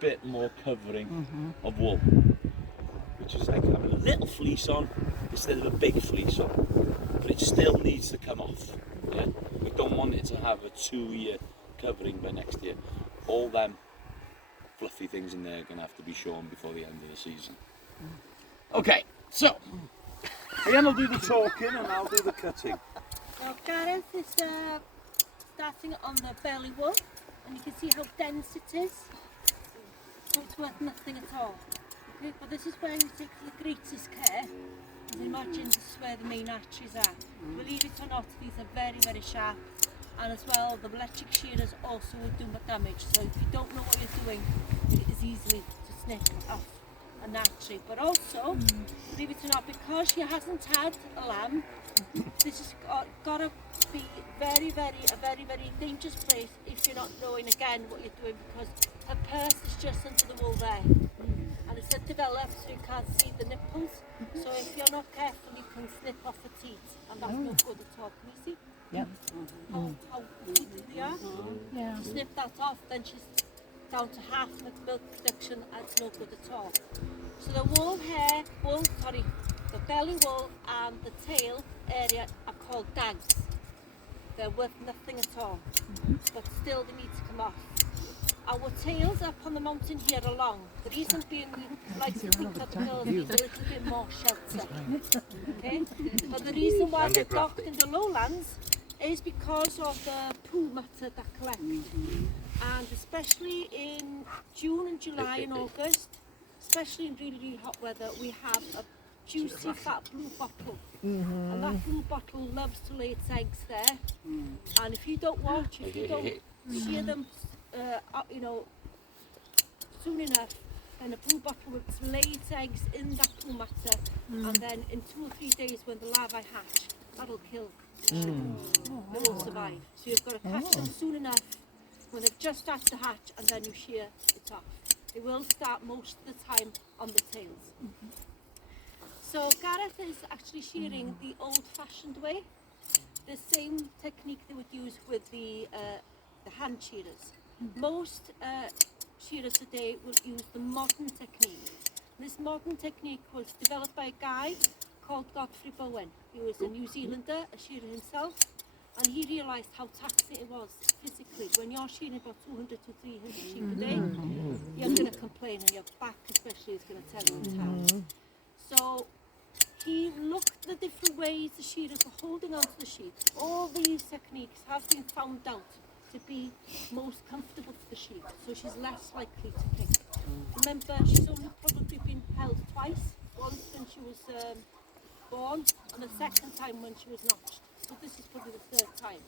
bit more covering of wool, which is like having a little fleece on instead of a big fleece on, but it still needs to come off. Yeah? We don't want it to have a 2-year covering by next year. All them fluffy things in there are going to have to be shown before the end of the season. Okay, so Ian will do the talking and I'll do the cutting. So Gareth is starting on the belly wool, and you can see how dense it is. So it's worth nothing at all. Okay, but this is where you take the greatest care. As imagine this is where the main arteries are. Believe it or not, these are very, very sharp. And as well, the electric shearers also will do damage. So if you don't know what you're doing, it is easily to snip off an artery. But also, believe it or not, because she hasn't had a lamb, this has got to be a very dangerous place if you're not knowing again what you're doing, because her purse is just under the wool there. And it's developed so you can't see the nipples. So if you're not careful, you can snip off the teeth, and that's no good at all. Can you see? Yep. How good they are? Yeah. To snip that off, then she's down to half of the milk production, and it's no good at all. So the belly wool and the tail area are called dags. They're worth nothing at all, but still they need to come off. Our tails up on the mountain here are long. The reason being we like to think that the girls need a little bit more shelter. Okay? But the reason why they're docked in the lowlands is because of the poo matter that collect. And especially in June and July and August, especially in really hot weather, we have a juicy fat blue bottle. And that blue bottle loves to lay its eggs there. And if you don't watch, if you don't shear them soon enough, then a blue bottle will lay its eggs in that poo matter, and then in 2 or 3 days when the larvae hatch, that'll kill them. They won't survive. So you've got to catch them soon enough when they've just started to hatch, and then you shear it off. They will start most of the time on the tails. So Gareth is actually shearing the old-fashioned way, the same technique they would use with the hand shearers. Most shearers today will use the modern technique. This modern technique was developed by a guy called Godfrey Bowen. He was a New Zealander, a shearer himself, and he realised how taxing it was physically. When you're shearing about 200 to 300 sheep a day, you're going to complain, and your back especially is going to tell you in town. So he looked at the different ways the shearers were holding onto the sheep. All these techniques have been found out to be most comfortable for the sheep, so she's less likely to kick. Remember, she's only probably been held twice, once when she was born, and the second time when she was notched. So this is probably the third time.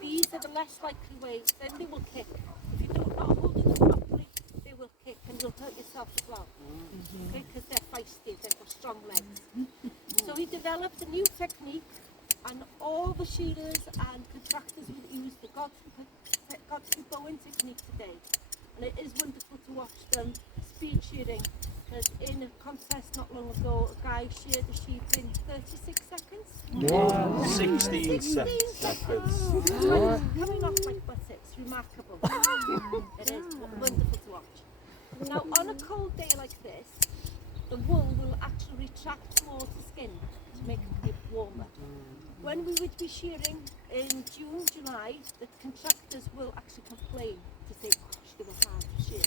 These are the less likely ways, then they will kick. If you don't not hold them properly, they will kick, and you'll hurt yourself as well. Okay, because they're feisty, they've got strong legs. So he developed a new technique, and all the shearers and contractors will use the Godfrey Bowen technique today. And it is wonderful to watch them speed shearing, because in a contest not long ago, a guy sheared a sheep in 36 seconds. Wow. 16 seconds. Coming off like butter, it's remarkable. It is wonderful to watch. Now, on a cold day like this, the wool will actually retract towards the skin to make it a bit warmer. When we would be shearing in June, July, the contractors will actually complain to say, gosh, they were hard to shear.